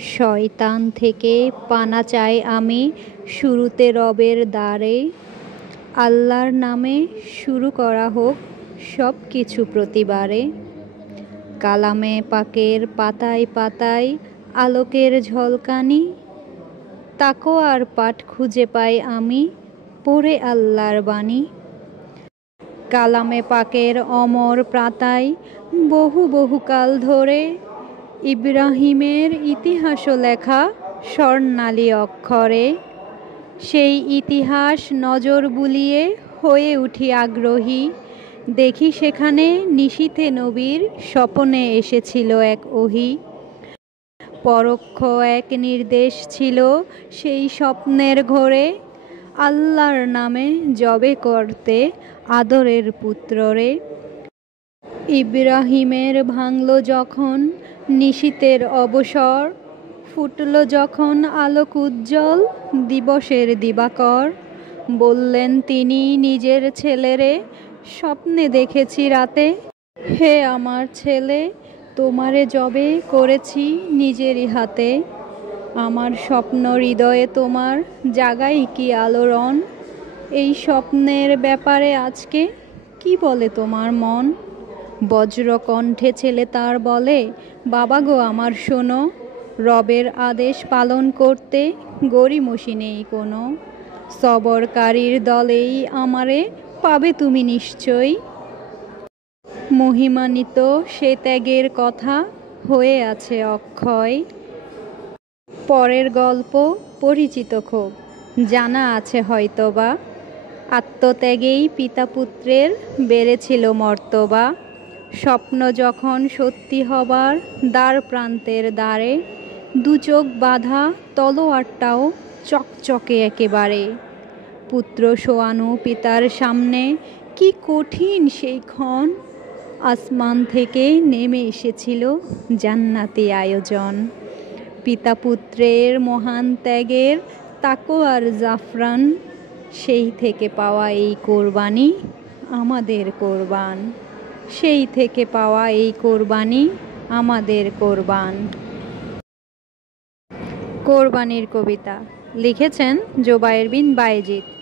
শয়তান থেকে পানা চাই আমি শুরুতে রবের দ্বারে। আল্লাহর নামে শুরু করা হোক সব কিছু প্রতিবারে। কালামে পাকের পাতায় পাতায় আলোকের ঝলকানি। তাকওয়ার পাঠ খুঁজে পাই আমি পড়ে আল্লাহর বাণী। কালামে পাকের অমর পাতায় বহু বহুকাল ধরে ইব্রাহিমের ইতিহাসও লেখা স্বর্ণালী অক্ষরে। সেই ইতিহাস নজর বুলিয়ে হয়ে উঠি আগ্রহী। দেখি সেখানে নিশীথে নবীর স্বপনে এসেছিল এক ওহী। পরোক্ষ এক নির্দেশ ছিল সেই স্বপ্নের ঘোরে, আল্লাহর নামে জবে করতে আদরের পুত্ররে। ইব্রাহিমের ভাঙল যখন নিশীথের অবসর, ফুটল যখন আলোক উজ্জ্বল দিবসের দিবাকর। বললেন তিনি নিজের ছেলেরে, স্বপ্নে দেখেছি রাতে, হে আমার ছেলে তোমারে যবে করেছি নিজেরই হাতে। আমার স্বপ্ন হৃদয়ে তোমার জাগাই কি আলোড়ন। এই স্বপ্নের ব্যাপারে আজকে কি বলে তোমার মন। বজ্র কণ্ঠে ছেলে তার বলে, বাবা গো আমার শোনো, রবের আদেশ পালন করতে গড়িমসি নেই কোনো। সবরকারীর দলেই আমারে পাবে তুমি নিশ্চয়ই। মহিমান্বিত সে ত্যাগের কথা হয়ে আছে অক্ষয়। পরের গল্প পরিচিত খুব, জানা আছে হয়তোবা। আত্মত্যাগেই পিতা পুত্রের বেড়েছিল মর্তবা। স্বপ্ন যখন সত্যি হবার দ্বার প্রান্তের দ্বারে, দু চোখ বাঁধা তলোয়ারটাও চকচকে একেবারে। পুত্র শোয়ানো পিতার সামনে কি কঠিন সেই ক্ষণ। আসমান থেকে নেমে এসেছিল জান্নাতি আয়োজন। পিতা পুত্রের মহান ত্যাগের তাকওয়ার জাফরান, সেই থেকে পাওয়া এই কোরবানি আমাদের কোরবান। সেই থেকে পাওয়া এই কোরবানি আমাদের কোরবান। কোরবানির কবিতা লিখেছেন জোবায়ের বিন বায়েজিদ।